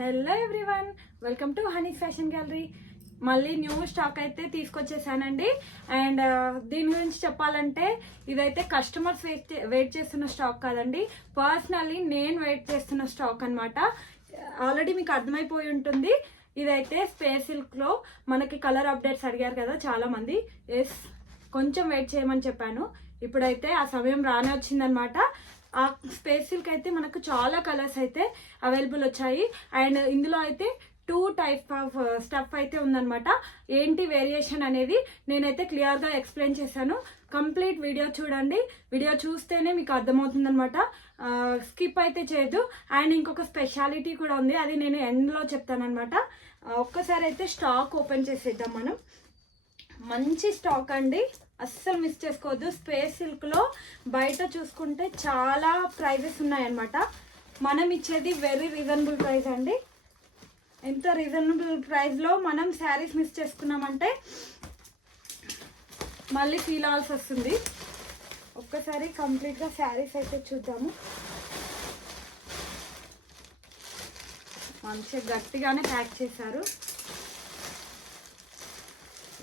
Hello everyone, welcome to honey fashion gallery. మళ్ళీ new stock అయితే తీసుకొచ్చేసానండి. And దీని గురించి చెప్పాలంటే ఇదైతే కస్టమర్స్ వెయిట్ చేస్తున్న స్టాక్ కాదండి, పర్సనల్లీ నేను వెయిట్ చేస్తున్న స్టాక్ అనమాట. ఆల్రెడీ మీకు అర్థమైపోయి ఉంటుంది. ఇదైతే స్పేస్ సిల్క్లో మనకి కలర్ అప్డేట్స్ అడిగారు కదా చాలామంది. ఎస్, కొంచెం వెయిట్ చేయమని చెప్పాను. ఇప్పుడైతే ఆ సమయం రానే వచ్చిందనమాట. ఆ స్పేస్ సిల్క్ అయితే మనకు చాలా కలర్స్ అయితే అవైలబుల్ వచ్చాయి. అండ్ ఇందులో అయితే 2 టైప్ ఆఫ్ స్టఫ్ అయితే ఉందన్నమాట. ఏంటి వేరియేషన్ అనేది నేనైతే క్లియర్గా ఎక్స్ప్లెయిన్ చేశాను. కంప్లీట్ వీడియో చూడండి. వీడియో చూస్తేనే మీకు అర్థమవుతుంది అనమాట. స్కిప్ అయితే చేయొద్దు. అండ్ ఇంకొక స్పెషాలిటీ కూడా ఉంది, అది నేను ఎండ్లో చెప్తాను అనమాట. ఒక్కసారి అయితే స్టాక్ ఓపెన్ చేసేద్దాం మనం. మంచి స్టాక్ అండి, అస్సలు మిస్ చేసుకోవద్దు. స్పేస్ సిల్క్లో బయట చూసుకుంటే చాలా ప్రైజెస్ ఉన్నాయన్నమాట. మనం ఇచ్చేది వెరీ రీజనబుల్ ప్రైస్ అండి. ఎంత రీజనబుల్ ప్రైస్లో మనం శారీస్ మిస్ చేసుకున్నామంటే మళ్ళీ ఫీల్ అవ్వాల్సి వస్తుంది. ఒక్కసారి కంప్లీట్గా శారీస్ అయితే చూద్దాము. మంచిగా గట్టిగానే ప్యాక్ చేశారు.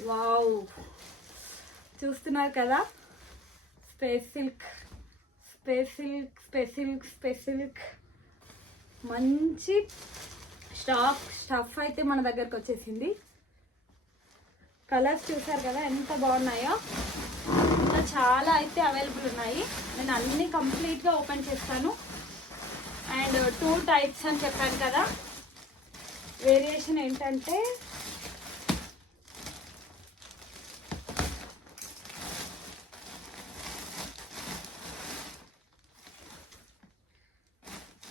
వావ్, చూస్తున్నారు కదా, space silk space silk space silk space silk మంచి స్టఫ్ అయితే మన దగ్గరకు వచ్చేసింది. కలర్స్ చూసారు కదా ఎంత బాగున్నాయో. ఇంకా చాలా అయితే అవైలబుల్ ఉన్నాయి. నేను అన్నీ కంప్లీట్గా ఓపెన్ చేస్తాను. అండ్ 2 టైప్స్ అని చెప్పాను కదా. వేరియేషన్ ఏంటంటే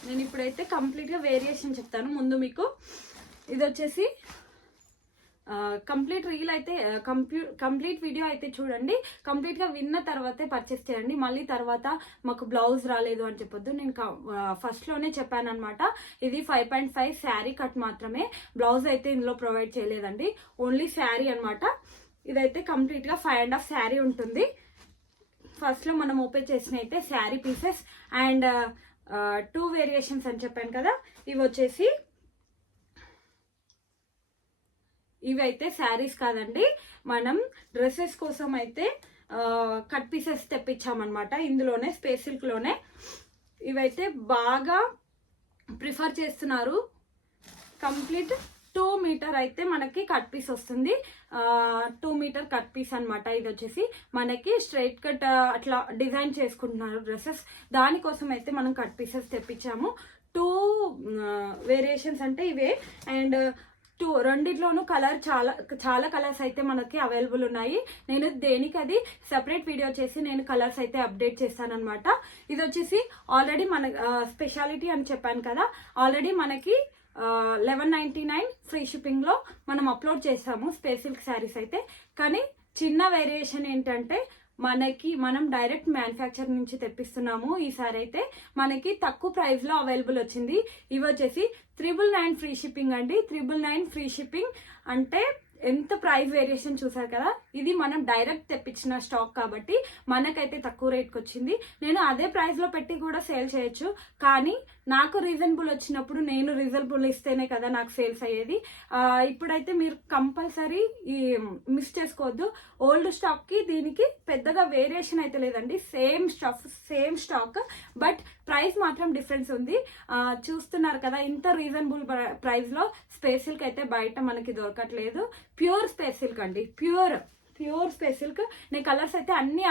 నేను ఇప్పుడైతే కంప్లీట్గా వేరియేషన్ చెప్తాను. ముందు మీకు ఇది వచ్చేసి కంప్లీట్ రీల్ అయితే కంప్లీట్ వీడియో అయితే చూడండి. కంప్లీట్గా విన్న తర్వాతే పర్చేస్ చేయండి. మళ్ళీ తర్వాత మాకు బ్లౌజ్ రాలేదు అని చెప్పొద్దు. నేను ఫస్ట్లోనే చెప్పాను అనమాట. ఇది 5.5 శారీ కట్ మాత్రమే, బ్లౌజ్ అయితే ఇందులో ప్రొవైడ్ చేయలేదండి. ఓన్లీ శారీ అనమాట. ఇదైతే కంప్లీట్గా 5.5 శారీ ఉంటుంది. ఫస్ట్లో మనం ఓపెన్ చేసిన అయితే శారీ పీసెస్. అండ్ 2 వేరియేషన్స్ అని చెప్పాను కదా. ఇవి వచ్చేసి ఇవైతే శారీస్ కాదండి, మనం డ్రెస్సెస్ కోసం అయితే కట్ పీసెస్ తెప్పించామన్నమాట. ఇందులోనే స్పేస్ సిల్క్లోనే ఇవైతే బాగా ప్రిఫర్ చేస్తున్నారు. కంప్లీట్ 2 మీటర్ అయితే మనకి కట్ పీస్ వస్తుంది. 2 మీటర్ కట్ పీస్ అనమాట. ఇది వచ్చేసి మనకి స్ట్రైట్ కట్ అట్లా డిజైన్ చేసుకుంటున్నారు డ్రెస్సెస్, దానికోసం అయితే మనం కట్ పీసెస్ తెప్పించాము. 2 వేరియేషన్స్ అంటే ఇవే. అండ్ రెండిట్లోనూ కలర్ చాలా కలర్స్ అయితే మనకి అవైలబుల్ ఉన్నాయి. నేను దేనికి అది సెపరేట్ వీడియో చేసి నేను కలర్స్ అయితే అప్డేట్ చేస్తానన్నమాట. ఇది వచ్చేసి ఆల్రెడీ మన స్పెషాలిటీ అని చెప్పాను కదా, ఆల్రెడీ మనకి 1199 ఫ్రీ షిప్పింగ్లో మనం అప్లోడ్ చేసాము స్పేస్ సిల్క్ శారీస్ అయితే. కానీ చిన్న వేరియేషన్ ఏంటంటే మనం డైరెక్ట్ మ్యానుఫ్యాక్చర్ నుంచి తెప్పిస్తున్నాము. ఈసారి అయితే మనకి తక్కువ ప్రైస్లో అవైలబుల్ వచ్చింది. ఇవి వచ్చేసి 999 ఫ్రీ షిప్పింగ్ అండి. 999 ఫ్రీ షిప్పింగ్ అంటే ఎంత ప్రైస్ వేరియేషన్ చూసారు కదా. ఇది మనం డైరెక్ట్ తెప్పించిన స్టాక్ కాబట్టి మనకైతే తక్కువ రేట్కి వచ్చింది. నేను అదే ప్రైస్లో పెట్టి కూడా సేల్ చేయొచ్చు, కానీ నాకు రీజనబుల్ వచ్చినప్పుడు నేను రీజనబుల్ ఇస్తేనే కదా నాకు సేల్స్ అయ్యేది. ఇప్పుడైతే మీరు కంపల్సరీ ఈ మిస్ చేసుకోవద్దు. ఓల్డ్ స్టాక్కి దీనికి పెద్దగా వేరియేషన్ అయితే లేదండి. సేమ్ స్టాక్ బట్ ప్రైస్ మాత్రం డిఫరెన్స్ ఉంది. చూస్తున్నారు కదా, ఇంత రీజనబుల్ ప్రైస్లో స్పేస్ సిల్క్ అయితే బయట మనకి దొరకట్లేదు. ప్యూర్ స్పేస్ సిల్క్ అండి, ప్యూర్ స్పేస్ సిల్క్. నేను కలర్స్ అయితే అన్ని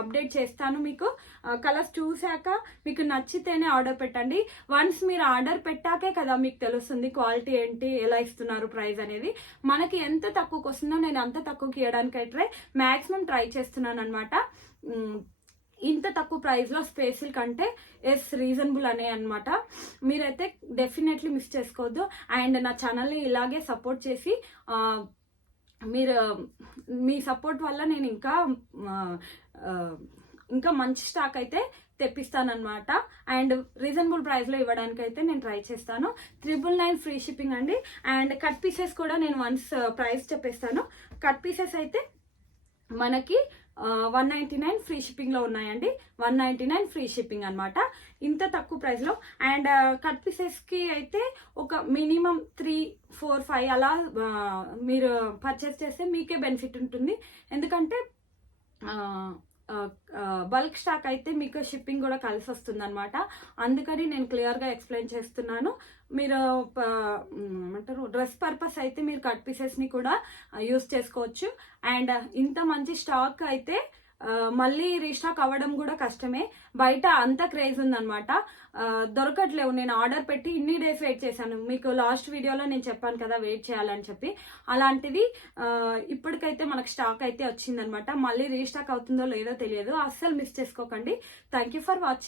అప్డేట్ చేస్తాను. మీకు కలర్స్ చూశాక మీకు నచ్చితేనే ఆర్డర్ పెట్టండి. వన్స్ మీరు ఆర్డర్ పెట్టాకే కదా మీకు తెలుస్తుంది క్వాలిటీ ఏంటి, ఎలా ఇస్తున్నారు ప్రైస్ అనేది. మనకి ఎంత తక్కువకి వస్తుందో నేను అంత తక్కువకి ఇవ్వడానికి అయితే మ్యాక్సిమం ట్రై చేస్తున్నాను అనమాట. ఇంత తక్కువ ప్రైస్లో స్పేస్ సిల్క్ అంటే రీజనబుల్ అనే అనమాట. మీరైతే డెఫినెట్లీ మిస్ చేసుకోవద్దు. అండ్ నా ఛానల్ని ఇలాగే సపోర్ట్ చేసి మీ సపోర్ట్ వల్ల నేను ఇంకా మంచి స్టాక్ అయితే తెప్పిస్తానమాట. అండ్ రీజనబుల్ ప్రైస్లో ఇవ్వడానికి అయితే నేను ట్రై చేస్తాను. 999 ఫ్రీ షిప్పింగ్ అండి. అండ్ కట్ పీసెస్ కూడా నేను వన్స్ ప్రైస్ చెప్పేస్తాను. కట్ పీసెస్ అయితే మనకి 199 ఫ్రీ షిప్పింగ్లో ఉన్నాయండి. 199 ఫ్రీ షిప్పింగ్ అనమాట. ఇంత తక్కువ ప్రైస్లో. అండ్ కట్ పీసెస్కి అయితే ఒక మినిమం 3, 4, 5 అలా మీరు పర్చేస్ చేస్తే మీకే బెనిఫిట్ ఉంటుంది. ఎందుకంటే బల్క్ స్టాక్ అయితే మీకు షిప్పింగ్ కూడా కలిసి వస్తుంది అనమాట. అందుకని నేను క్లియర్గా ఎక్స్ప్లెయిన్ చేస్తున్నాను. మీరు ఏమంటారు డ్రెస్ పర్పస్ అయితే మీరు కట్ పీసెస్ని కూడా యూస్ చేసుకోవచ్చు. అండ్ ఇంత మంచి స్టాక్ అయితే మళ్ళీ రీస్టాక్ అవ్వడం కూడా కష్టమే. బయట అంత క్రేజ్ ఉందన్నమాట. దొరకట్లేవు. నేను ఆర్డర్ పెట్టి ఇన్ని డేస్ వెయిట్ చేశాను. మీకు లాస్ట్ వీడియోలో నేను చెప్పాను కదా వెయిట్ చేయాలని చెప్పి. అలాంటిది ఇప్పటికైతే మనకు స్టాక్ అయితే వచ్చిందనమాట. మళ్ళీ రీస్టాక్ అవుతుందో లేదో తెలియదు. అస్సలు మిస్ చేసుకోకండి. Thank you for watching.